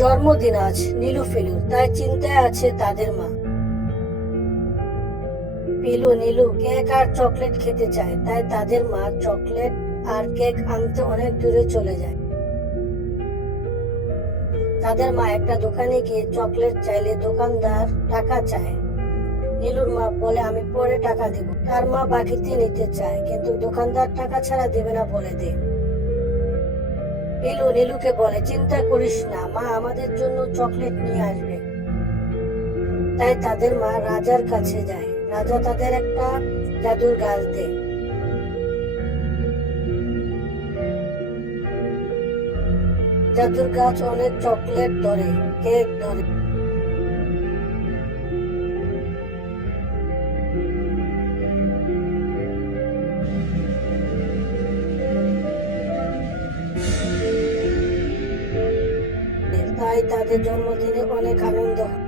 জন্মদিন আজ নীলু ফিলুর, তাই চিন্তায় আছে তাদের মা। পিলু নীলু কেক আর চকলেট খেতে চায়, তাই তাদের মা চকলেট আর কেক আনতে অনেক দূরে চলে যায়। তাদের মা একটা দোকানে গিয়ে চকলেট চাইলে দোকানদার টাকা চায়। নীলুর মা বলে, আমি পরে টাকা দেব। তার মা বাকিতে নিতে চায়, কিন্তু দোকানদার টাকা ছাড়া দেবে না বলে দেয়। পিলু নীলুকে বলে, চিন্তা করিস না, মা আমাদের জন্য চকলেট নিয়ে আসবে। তাই তাদের মা রাজার কাছে যায়। রাজা তাদের একটা জাদুর গাছ দেয়। জাদুর গাছ অনেক চকলেট ধরে, কেক ধরে। তাই তাদের জন্মদিনে অনেক আনন্দ হয়।